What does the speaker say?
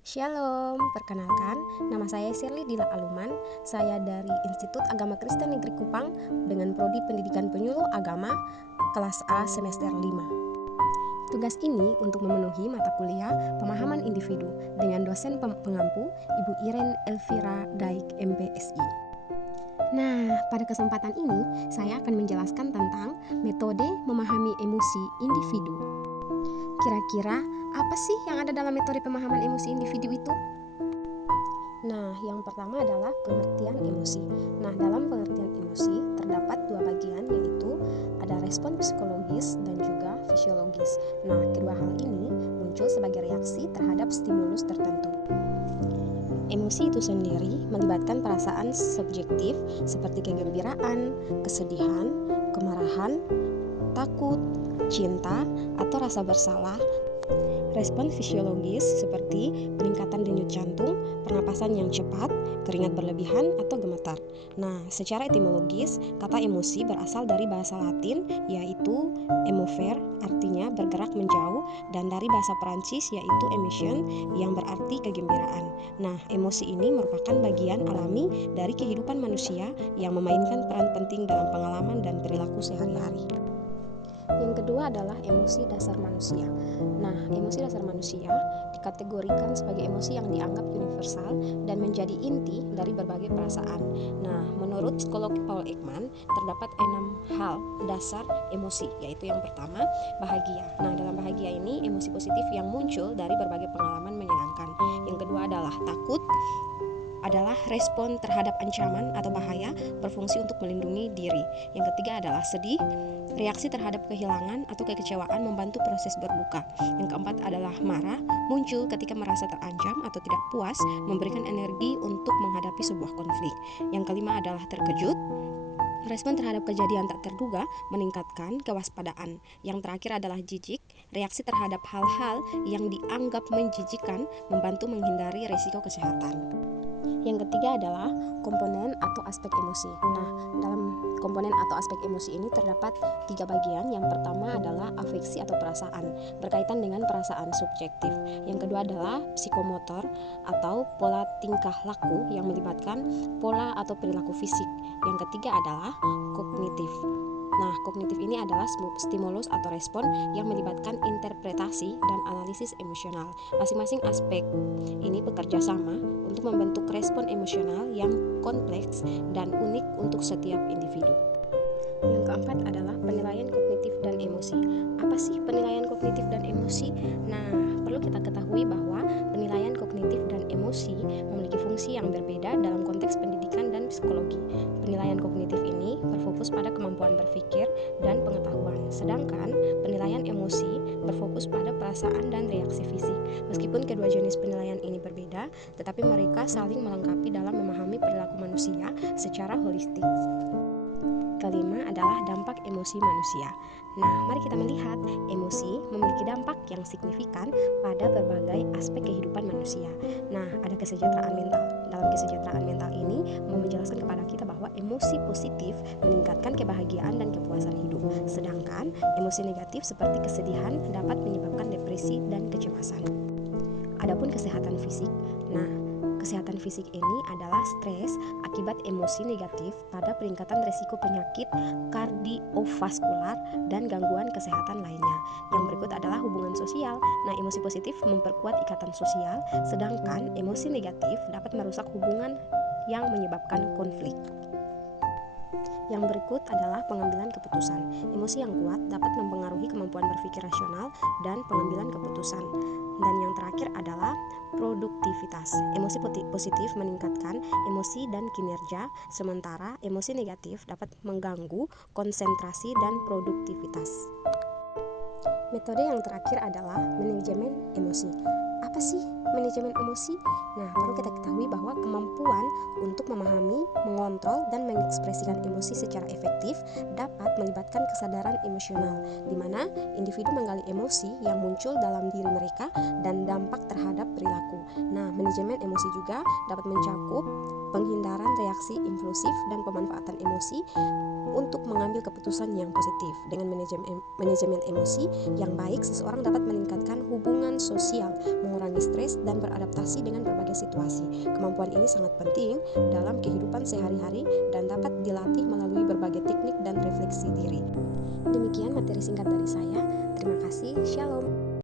Shalom, perkenalkan, nama saya Shirley Dila Aluman. Saya dari Institut Agama Kristen Negeri Kupang dengan Prodi Pendidikan Penyuluh Agama kelas A semester 5. Tugas ini untuk memenuhi mata kuliah Pemahaman Individu dengan dosen pengampu Ibu Iren Elvira Daik MPSI. Nah, pada kesempatan ini saya akan menjelaskan tentang metode memahami emosi individu. Kira-kira apa sih yang ada dalam metode pemahaman emosi individu itu? Nah, yang pertama adalah pengertian emosi. Nah, dalam pengertian emosi terdapat dua bagian, yaitu ada respon psikologis dan juga fisiologis. Nah, kedua hal ini muncul sebagai reaksi terhadap stimulus tertentu. Emosi itu sendiri melibatkan perasaan subjektif seperti kegembiraan, kesedihan, kemarahan, takut, cinta, atau rasa bersalah. Respon fisiologis seperti peningkatan denyut jantung, pernapasan yang cepat, keringat berlebihan, atau gemetar. Nah, secara etimologis, kata emosi berasal dari bahasa Latin yaitu emover, artinya bergerak menjauh, dan dari bahasa Perancis yaitu émotion yang berarti kegembiraan. Nah, emosi ini merupakan bagian alami dari kehidupan manusia yang memainkan peran penting dalam pengalaman dan perilaku sehari-hari. Yang kedua adalah emosi dasar manusia. Nah, emosi dasar manusia dikategorikan sebagai emosi yang dianggap universal dan menjadi inti dari berbagai perasaan. Nah, menurut psikolog Paul Ekman, terdapat 6 hal dasar emosi, yaitu yang pertama, bahagia. Nah, dalam bahagia ini, emosi positif yang muncul dari berbagai pengalaman menyenangkan. Yang kedua adalah takut, adalah respon terhadap ancaman atau bahaya, berfungsi untuk melindungi diri. Yang ketiga adalah sedih, reaksi terhadap kehilangan atau kekecewaan, membantu proses berduka. Yang keempat adalah marah, muncul ketika merasa terancam atau tidak puas, memberikan energi untuk menghadapi sebuah konflik. Yang kelima adalah terkejut, respon terhadap kejadian tak terduga, meningkatkan kewaspadaan. Yang terakhir adalah jijik, reaksi terhadap hal-hal yang dianggap menjijikkan, membantu menghindari risiko kesehatan. Yang ketiga adalah komponen atau aspek emosi. Nah, dalam komponen atau aspek emosi ini terdapat 3 bagian. Yang pertama adalah afeksi atau perasaan, berkaitan dengan perasaan subjektif. Yang kedua adalah psikomotor atau pola tingkah laku yang melibatkan pola atau perilaku fisik. Yang ketiga adalah kognitif. Nah, kognitif ini adalah stimulus atau respon yang melibatkan interpretasi dan analisis emosional. Masing-masing aspek ini bekerja sama untuk membentuk respon emosional yang kompleks dan unik untuk setiap individu. Yang keempat adalah penilaian kognitif dan emosi. Apa sih penilaian kognitif dan emosi? Nah, perlu kita ketahui bahwa penilaian kognitif dan emosi memiliki fungsi yang berbeda dalam konteks pendidikan dan psikologi. Penilaian kognitif ini berfokus pada kemampuan berpikir dan pengetahuan, sedangkan penilaian emosi berfokus pada perasaan dan reaksi fisik. Meskipun kedua jenis penilaian ini berbeda, tetapi mereka saling melengkapi dalam memahami perilaku manusia secara holistik. Kelima adalah dampak emosi manusia. Nah, mari kita melihat emosi memiliki dampak yang signifikan pada berbagai aspek kehidupan manusia. Nah, ada kesejahteraan mental. Dalam kesejahteraan mental ini menjelaskan kepada kita bahwa emosi positif meningkatkan kebahagiaan dan kepuasan hidup. Sedangkan emosi negatif seperti kesedihan dapat menyebabkan depresi dan kecemasan. Adapun kesehatan fisik. Nah, kesehatan fisik ini adalah stres akibat emosi negatif pada peningkatan risiko penyakit kardiovaskular dan gangguan kesehatan lainnya. Yang berikut adalah hubungan sosial. Nah, emosi positif memperkuat ikatan sosial, sedangkan emosi negatif dapat merusak hubungan yang menyebabkan konflik. Yang berikut adalah pengambilan keputusan. Emosi yang kuat dapat mempengaruhi kemampuan berpikir rasional dan pengambilan keputusan. Dan yang terakhir adalah produktivitas. Emosi positif meningkatkan emosi dan kinerja, sementara emosi negatif dapat mengganggu konsentrasi dan produktivitas. Metode yang terakhir adalah manajemen emosi. Apa sih manajemen emosi? Nah, perlu kita ketahui bahwa kemampuan untuk memahami, mengontrol, dan mengekspresikan emosi secara efektif dapat melibatkan kesadaran emosional, di mana individu menggali emosi yang muncul dalam diri mereka dan dampak terhadap perilaku. Nah, manajemen emosi juga dapat mencakup penghindaran reaksi impulsif dan pemanfaatan emosi untuk mengambil keputusan yang positif. Dengan manajemen emosi yang baik, seseorang dapat meningkatkan hubungan sosial, mengurangi stres, dan beradaptasi dengan berbagai situasi. Kemampuan ini sangat penting dalam kehidupan sehari-hari dan dapat dilatih melalui berbagai teknik dan refleksi diri. Demikian materi singkat dari saya. Terima kasih. Shalom.